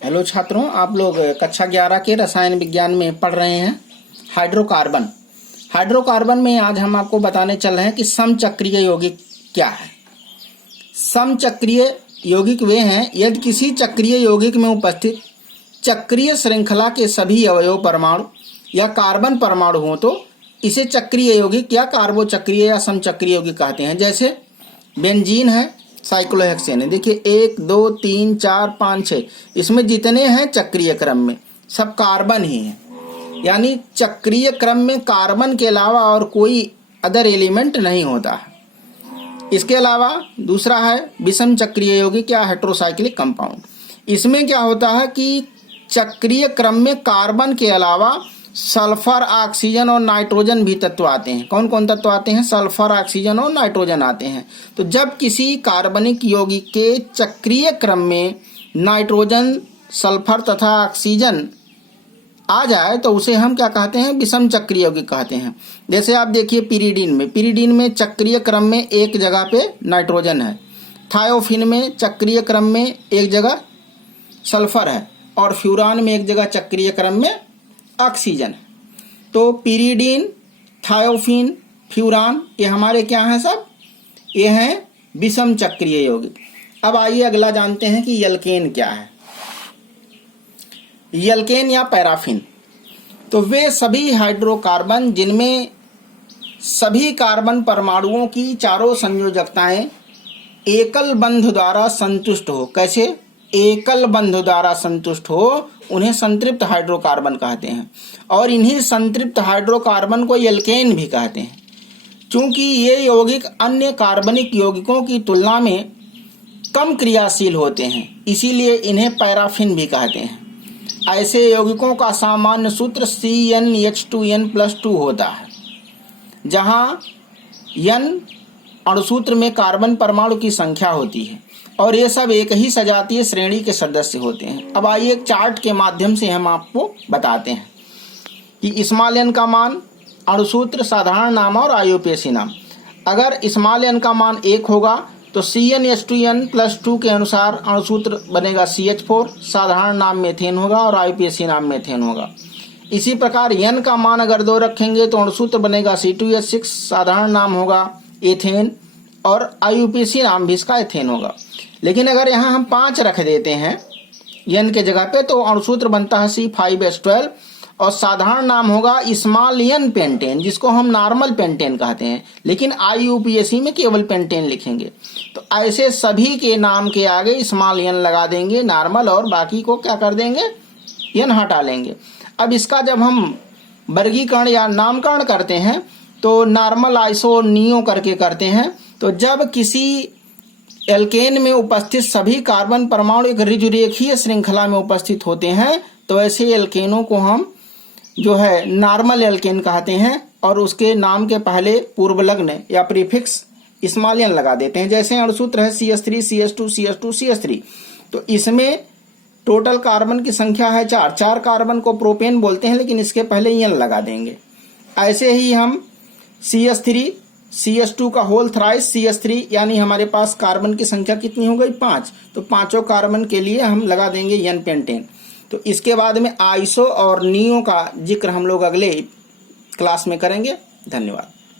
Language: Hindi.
हेलो छात्रों, आप लोग कक्षा 11 के रसायन विज्ञान में पढ़ रहे हैं हाइड्रोकार्बन। हाइड्रोकार्बन में आज हम आपको बताने चल रहे हैं कि समचक्रीय यौगिक क्या है। समचक्रीय यौगिक वे हैं यदि किसी चक्रीय यौगिक में उपस्थित चक्रीय श्रृंखला के सभी अवयव परमाणु या कार्बन परमाणु हो तो इसे चक्रीय यौगिक या कार्बोचक्रीय या समचक्रीय यौगिक कहते हैं। जैसे बेंजीन है, साइक्लोहेक्सेन है। देखिए 1 2 3 4 5 6 इसमें जितने हैं चक्रीय क्रम में सब कार्बन ही हैं, यानी चक्रीय क्रम में कार्बन के अलावा और कोई अदर एलिमेंट नहीं होता है। इसके अलावा दूसरा है विषम चक्रीय यौगिक या हेटेरोसाइक्लिक कंपाउंड। इसमें क्या होता है कि चक्रीय क्रम में कार्बन के अलावा सल्फर, ऑक्सीजन और नाइट्रोजन भी तत्व आते हैं। कौन कौन तत्व आते हैं? सल्फर, ऑक्सीजन और नाइट्रोजन आते हैं। तो जब किसी कार्बनिक यौगिक के चक्रीय क्रम में नाइट्रोजन, सल्फर तथा ऑक्सीजन आ जाए तो उसे हम क्या कहते हैं? विषम चक्रीय यौगिक कहते हैं। जैसे आप देखिए पिरीडीन में चक्रीय क्रम में एक जगह पे नाइट्रोजन है, थायोफिन में चक्रीय क्रम में एक जगह सल्फर है और फ्यूरान में एक जगह चक्रीय क्रम में ऑक्सीजन है। तो पिरीडीन, थायोफिन, फ्यूरान ये हमारे क्या हैं? सब ये हैं विषम चक्रीय यौगिक। अब आइए अगला जानते हैं कि एल्केन क्या है। एल्केन या पैराफिन तो वे सभी हाइड्रोकार्बन जिनमें सभी कार्बन परमाणुओं की चारों संयोजकताएं एकल बंध द्वारा संतुष्ट हो। कैसे? एकल बंध द्वारा संतुष्ट हो, उन्हें संतृप्त हाइड्रोकार्बन कहते हैं और इन्हीं संतृप्त हाइड्रोकार्बन को एल्केन भी कहते हैं। चूंकि ये यौगिक अन्य कार्बनिक यौगिकों की तुलना में कम क्रियाशील होते हैं, इसीलिए इन्हें पैराफिन भी कहते हैं। ऐसे यौगिकों का सामान्य सूत्र CnH2n+2 होता है, जहां n अणुसूत्र में कार्बन परमाणु की संख्या होती है और ये सब एक ही सजातीय श्रेणी के सदस्य होते हैं। अब आइए एक चार्ट के माध्यम से हम आपको बताते हैं कि स्मॉल n का मान, अणुसूत्र, साधारण नाम और IUPAC नाम। अगर स्मॉल n का मान 1 होगा तो CnH2n+2 के अनुसार अणुसूत्र बनेगा CH4, साधारण नाम मेथेन होगा और IUPAC नाम मेथेन होगा। इसी प्रकार n का मान अगर 2 रखेंगे तो अणुसूत्र बनेगा C2H6, साधारण नाम होगा एथेन और IUPAC नाम भी इसका एथेन होगा। लेकिन अगर यहाँ हम 5 रख देते हैं n के जगह पे तो अणुसूत्र बनता है C5H12 और साधारण नाम होगा स्मॉल n पेंटेन, जिसको हम नॉर्मल पेंटेन कहते हैं, लेकिन IUPAC में केवल पेंटेन लिखेंगे। तो ऐसे सभी के नाम के आगे स्मॉल n लगा देंगे नॉर्मल और बाकी को क्या कर देंगे? n हटा लेंगे। अब इसका जब हम वर्गीकरण या नामकरण करते हैं तो नॉर्मल, आइसो, नियो करके करते हैं। तो जब किसी एल्केन में उपस्थित सभी कार्बन परमाणु एक ऋजुरेखीय श्रृंखला में उपस्थित होते हैं तो ऐसे एल्केनों को हम जो है नॉर्मल एल्केन कहते हैं और उसके नाम के पहले पूर्वलग्न या प्रीफिक्स स्मॉल n लगा देते हैं। जैसे अणुसूत्र है CH3, CH2, CH2, CH3। तो इसमें टोटल कार्बन की संख्या है 4 कार्बन को प्रोपेन बोलते हैं, लेकिन इसके पहले n लगा देंगे। ऐसे ही हम CH3, CH2 का होल थ्राइस CH3, यानी हमारे पास कार्बन की संख्या कितनी हो गई? 5। तो पांचों कार्बन के लिए हम लगा देंगे n पेंटेन। तो इसके बाद में आइसो और नियो का जिक्र हम लोग अगले क्लास में करेंगे। धन्यवाद।